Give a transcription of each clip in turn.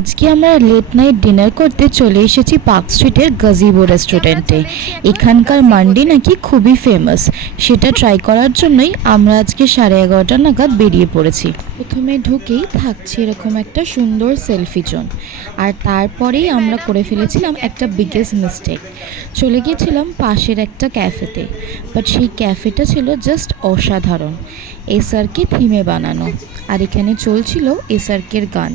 আজকে আমরা late night dinner করতে চলে এসেছি পার্ক স্ট্রিটের গাজিবো রেস্টুরেন্টে। এখানকার মান্ডি নাকি খুবই ফেমাস, সেটা ট্রাই করার জন্যই আমরা আজকে 11:30 নাগাদ বেরিয়ে পড়েছি। প্রথমে ঢুকেই থাকছে এরকম একটা সুন্দর সেলফি জোন, আর তারপরেই আমরা করে ফেলেছিলাম একটা বিগেস্ট মিস্টেক। চলে গিয়েছিলাম পাশের একটা ক্যাফেতে, বাট সেই ক্যাফেটা ছিল জাস্ট অসাধারণ, এসআরকে থিমে বানানো, আর এখানে চলছিল এসআরকের গান।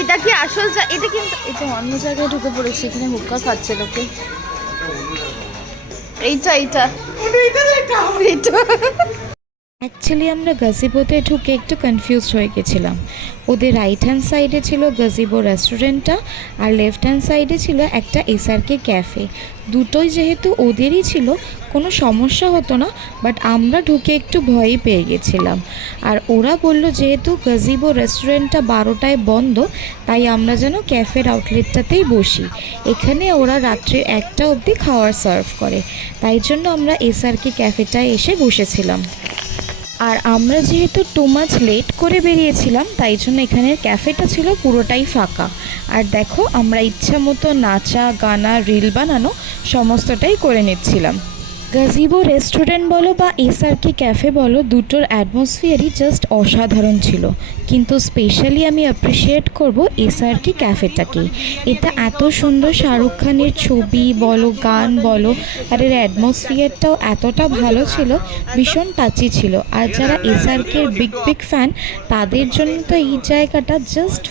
এটা কি আসল? এটা কিন্তু এটা অন্য জায়গায় ঢুকে পড়েছে, এখানে হুক্কা খাচ্ছে লোকে। এইটা অ্যাকচুয়ালি আমরা গাজিবোতে ঢুকে একটু কনফিউজড হয়ে গেছিলাম। ওদের রাইট হ্যান্ড সাইডে ছিল গাজিবো রেস্টুরেন্টটা, আর লেফট হ্যান্ড সাইডে ছিল একটা এসআরকে ক্যাফে। দুটোই যেহেতু ওদেরই ছিল, কোনো সমস্যা হতো না, বাট আমরা ঢুকে একটু ভয়ই পেয়ে গেছিলাম। আর ওরা বলল যেহেতু গাজিবো রেস্টুরেন্টটা 12টায় বন্ধ, তাই আমরা যেন ক্যাফের আউটলেটটাতেই বসি। এখানে ওরা রাত্রে 1টা অবধি খাওয়ার সার্ভ করে, তাই জন্য আমরা এসআরকে ক্যাফেটায় এসে বসেছিলাম। আর আমরা যেহেতু টু মাচ লেট করে বেরিয়েছিলাম, তাই জন্য এখানের ক্যাফেটা ছিল পুরোটাই ফাঁকা। আর দেখো, আমরা ইচ্ছা মতো নাচা, গানা, রিল বানানো সমস্তটাই করে নিচ্ছিলাম। গাজিবো রেস্টুরেন্ট বলো বা এসআরকে ক্যাফে বলো, দুটোর অ্যাটমসফিয়ারই জাস্ট অসাধারণ ছিল। কিন্তু স্পেশালি আমি অ্যাপ্রিসিয়েট করব এসআরকে ক্যাফেটাকেই। এটা এত সুন্দর শাহরুখ খানের ছবি বলো, গান বলো, আর এর অ্যাটমসফিয়ারটাও এতটা ভালো ছিল, ভীষণ টাচি ছিল। আর যারা এসআরকের বিগ ফ্যান, তাদের জন্য তো এই জায়গাটা জাস্ট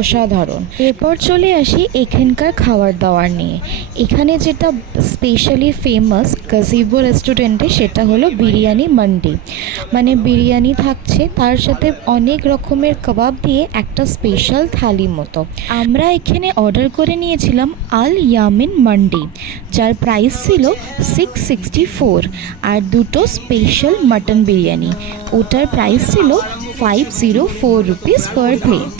অসাধারণ। এরপর চলে আসি এখানকার খাবার দাবার নিয়ে। এখানে যেটা স্পেশালি ফেমাস গাজিবো রেস্টুরেন্টে, সেটা হলো বিরিয়ানি মান্ডি। মানে বিরিয়ানি থাকছে, তার সাথে অনেক রকমের কাবাব দিয়ে একটা স্পেশাল থালি মতো। আমরা এখানে অর্ডার করে নিয়েছিলাম আল ইয়ামিন মান্ডি, যার প্রাইস ছিল 664, আর দুটো স্পেশাল মাটন বিরিয়ানি, ওটার প্রাইস ছিল 504 রুপিস পার প্লেট।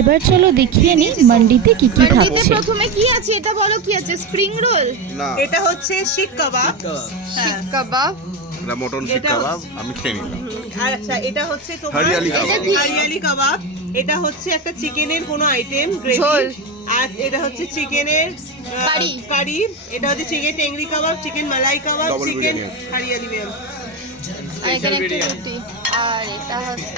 এবার চলো দেখিয়ে নি মান্ডিতে কি কি থাকছে। প্রথমে কি আছে এটা বলো, কি আছে? স্প্রিং রোল, এটা হচ্ছে শিক কাবাব, শিক কাবাব, এটা মটন শিক কাবাব আমি খেয়ে নিলাম। আর আচ্ছা এটা হচ্ছে তোমার হরিয়ালি কাবাব। হরিয়ালি কাবাব। এটা হচ্ছে একটা চিকেনের কোনো আইটেম, গ্রেভি। ঝোল। আর এটা হচ্ছে চিকেনের কারি। এটা হচ্ছে চিকেন টেংরি কাবাব, চিকেন মালাই কাবাব, Double chicken biryani। Hariyali ma'am. এখানে একটা রুটি, আর এটা হচ্ছে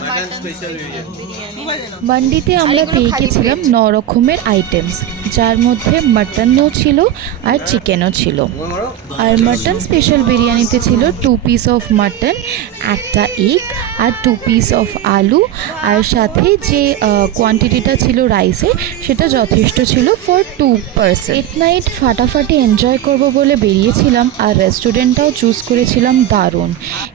মাটন স্পেশাল বিরিয়ানি। মান্ডিতে আমরা পেয়ে গেছিলাম 9 রকমের আইটেমস, যার মধ্যে মাটনও ছিল আর চিকেনও ছিল। আর মাটন স্পেশাল বিরিয়ানিতে ছিল 2 পিস অফ মাটন, একটা এগ, আর 2 পিস অফ আলু, আর সাথে যে কোয়ান্টিটিটা ছিল রাইসের, সেটা যথেষ্ট ছিল ফর 2 পারসন। এট নাইট ফাটাফাটি এনজয় করব বলে বেরিয়েছিলাম, আর রেস্টুরেন্টটাও চুজ করেছিলাম দারুণ।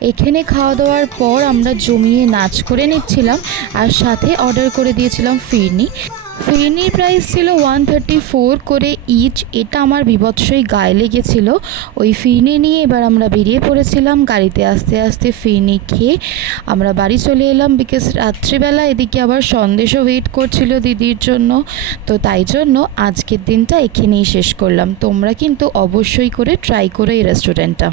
এখানে খাওয়া দাওয়ার পর আমরা জমিয়ে নাচ করে নিচ্ছিলাম, আর সাথে অর্ডার করে দিয়েছিলাম ফিরনি। ফিরনির প্রাইস ছিল 134 করে ইচ। এটা আমার বিভৎসই গায়ে লেগেছিল। ওই ফিরনি নিয়ে এবার আমরা বেরিয়ে পড়েছিলাম। গাড়িতে আস্তে আস্তে ফিরনি খেয়ে আমরা বাড়ি চলে এলাম, বিকজ রাত্রিবেলা এদিকে আবার সন্দেশও ওয়েট করছিল দিদির জন্য। তো তাই জন্য আজকের দিনটা এখানেই শেষ করলাম। তোমরা কিন্তু অবশ্যই করে ট্রাই করো এই রেস্টুরেন্টটা।